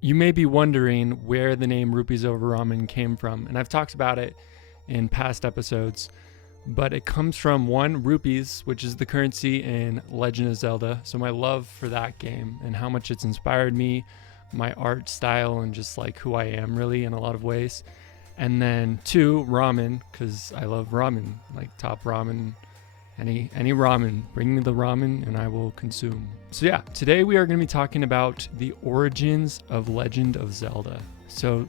you may be wondering where the name Rupees Over Ramen came from, and I've talked about it in past episodes, but it comes from one, rupees, which is the currency in Legend of Zelda. So my love for that game and how much it's inspired me, my art style, and just like who I am really in a lot of ways. And then two, ramen, because I love ramen, like top ramen. Any ramen, bring me the ramen and I will consume. So yeah, today we are going to be talking about the origins of Legend of Zelda. So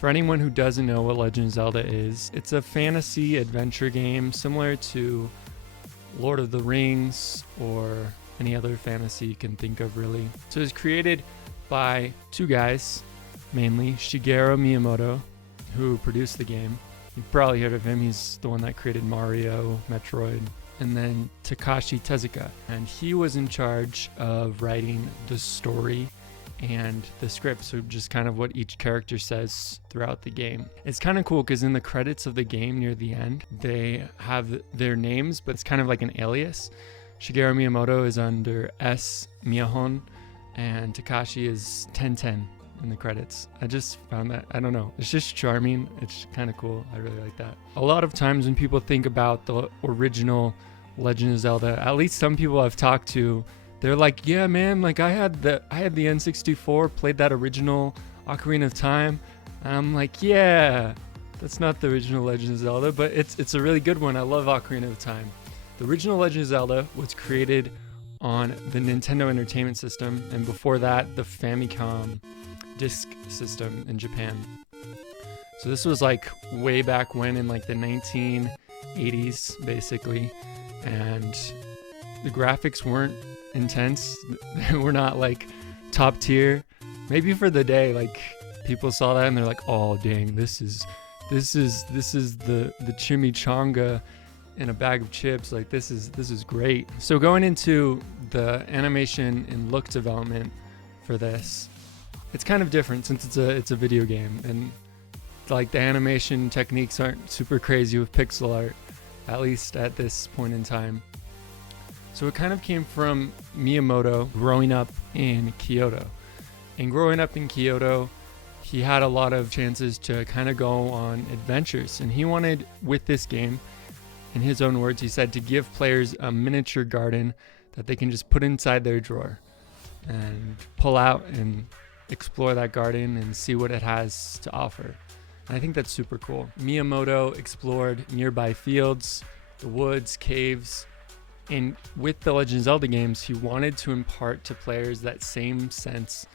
for anyone who doesn't know what Legend of Zelda is, it's a fantasy adventure game similar to Lord of the Rings or any other fantasy you can think of really. So it was created by two guys, mainly Shigeru Miyamoto, who produced the game. You've probably heard of him. He's the one that created Mario, Metroid. And then Takashi Tezuka, and he was in charge of writing the story and the script, so just kind of what each character says throughout the game. It's kind of cool because in the credits of the game near the end, they have their names, but it's kind of like an alias. Shigeru Miyamoto is under S. Miyahon, and Takashi is 1010 in the credits. I just found that, I don't know, it's just charming. It's kind of cool. I really like that. A lot of times when people think about the original Legend of Zelda, at least some people I've talked to, they're like, yeah man, like I had the N64, played that original Ocarina of Time. And I'm like, yeah, that's not the original Legend of Zelda, but it's a really good one. I love Ocarina of Time. The original Legend of Zelda was created on the Nintendo Entertainment System, and before that the Famicom disk system in Japan. So this was like way back when, in like the 1980s basically, and the graphics weren't intense. They were not like top tier. Maybe for the day, like people saw that and they're like, oh dang, this is the chimichanga in a bag of chips. Like this is great. So going into the animation and look development for this, it's kind of different since it's a video game, and like the animation techniques aren't super crazy with pixel art, at least at this point in time. So it kind of came from Miyamoto growing up in Kyoto. And growing up in Kyoto, he had a lot of chances to kind of go on adventures, and he wanted, with this game, in his own words, he said, to give players a miniature garden that they can just put inside their drawer and pull out and explore that garden and see what it has to offer. And I think that's super cool. Miyamoto explored nearby fields, the woods, caves, and with the Legend of Zelda games, he wanted to impart to players that same sense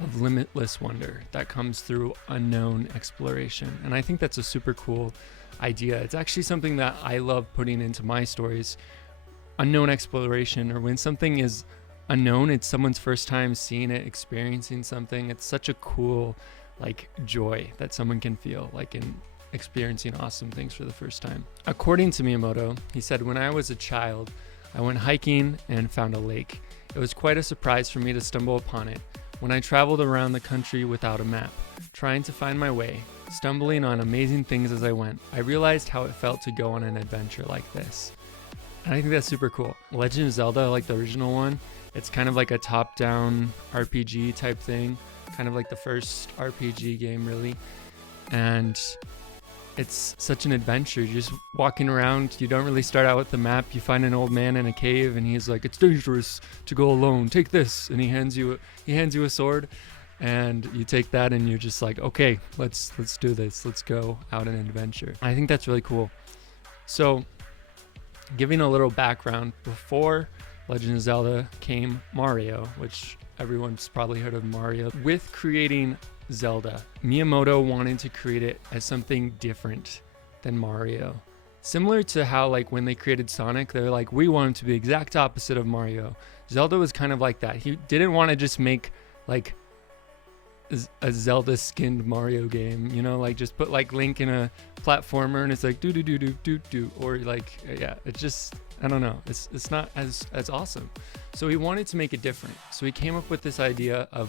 of limitless wonder that comes through unknown exploration. And I think that's a super cool idea. It's actually something that I love putting into my stories. Unknown exploration, or when something is unknown, it's someone's first time seeing it, experiencing something. It's such a cool like joy that someone can feel like in experiencing awesome things for the first time. According to Miyamoto, he said, when I was a child, I went hiking and found a lake. It was quite a surprise for me to stumble upon it. When I traveled around the country without a map, trying to find my way, stumbling on amazing things as I went, I realized how it felt to go on an adventure like this. And I think that's super cool. Legend of Zelda, like the original one, it's kind of like a top-down RPG type thing, kind of like the first RPG game really. And it's such an adventure. You're just walking around. You don't really start out with the map. You find an old man in a cave and he's like, it's dangerous to go alone. Take this. And he hands you a sword, and you take that and you're just like, okay, let's do this. Let's go out on an adventure. I think that's really cool. So giving a little background, before Legend of Zelda came Mario, which everyone's probably heard of Mario. With creating Zelda, Miyamoto wanted to create it as something different than Mario. Similar to how like when they created Sonic, they're like, we want him to be the exact opposite of Mario. Zelda was kind of like that. He didn't want to just make like a Zelda skinned Mario game, you know, like just put like Link in a platformer and it's like do do do do do do, or like yeah, it's just, I don't know, it's not as awesome. So he wanted to make it different. So he came up with this idea of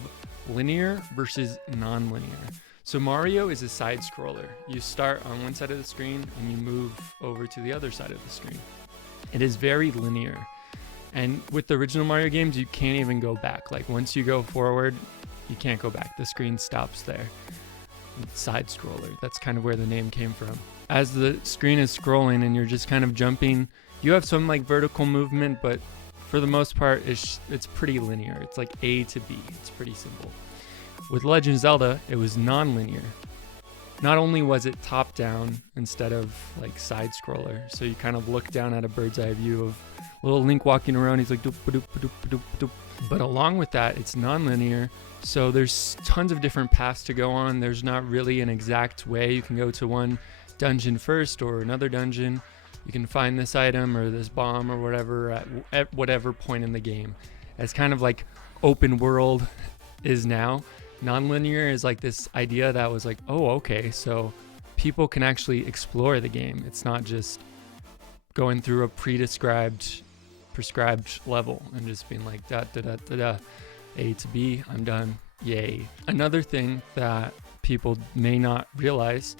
linear versus non-linear. So Mario is a side scroller. You start on one side of the screen and you move over to the other side of the screen. It is very linear. And with the original Mario games, you can't even go back. Like once you go forward, You can't go back. The screen stops there. Side scroller. That's kind of where the name came from. As the screen is scrolling and you're just kind of jumping, you have some like vertical movement, but for the most part, it's pretty linear. It's like A to B. It's pretty simple. With Legend of Zelda, it was non-linear. Not only was it top down instead of like side scroller, so you kind of look down at a bird's eye view of little Link walking around. He's like doop doop doop doop doop. But along with that, it's non-linear, so there's tons of different paths to go on. There's not really an exact way. You can go to one dungeon first or another dungeon. You can find this item or this bomb or whatever at whatever point in the game. It's kind of like open world is now. Non-linear is like this idea that was like, oh, okay, so people can actually explore the game. It's not just going through a prescribed level and just being like da da da da da, A to B, I'm done, yay. Another thing that people may not realize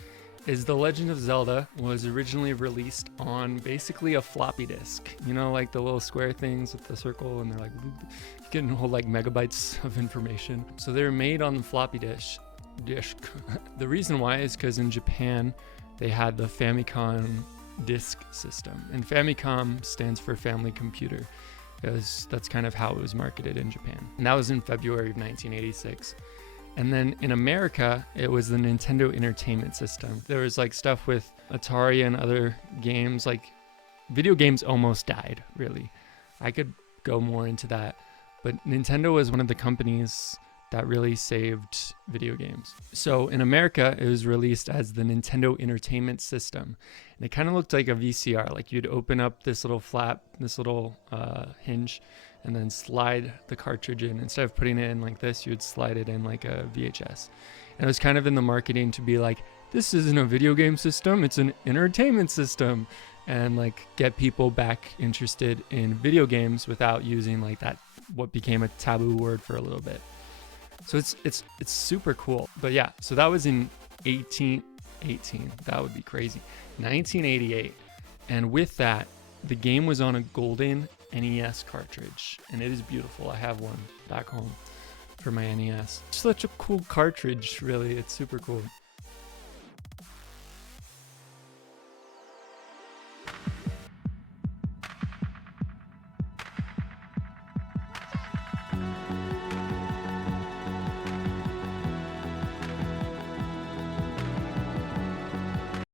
is The Legend of Zelda was originally released on basically a floppy disk. You know, like the little square things with the circle, and they're like, you can hold like megabytes of information. So they were made on the floppy disk. The reason why is because in Japan, they had the Famicom disk system. And Famicom stands for Family Computer, because that's kind of how it was marketed in Japan. And that was in February of 1986. And then in America, it was the Nintendo Entertainment System. There was like stuff with Atari and other games, like video games almost died, really. I could go more into that. But Nintendo was one of the companies that really saved video games. So in America, it was released as the Nintendo Entertainment System. And it kind of looked like a VCR. Like you'd open up this little flap, this little hinge, and then slide the cartridge in. Instead of putting it in like this, you'd slide it in like a VHS. And it was kind of in the marketing to be like, this isn't a video game system, it's an entertainment system. And like get people back interested in video games without using like that, what became a taboo word for a little bit. So it's super cool. But yeah, so that was in 1818. That would be crazy. 1988. And with that, the game was on a golden NES cartridge, and it is beautiful. I have one back home for my NES. Such a cool cartridge, really. It's super cool.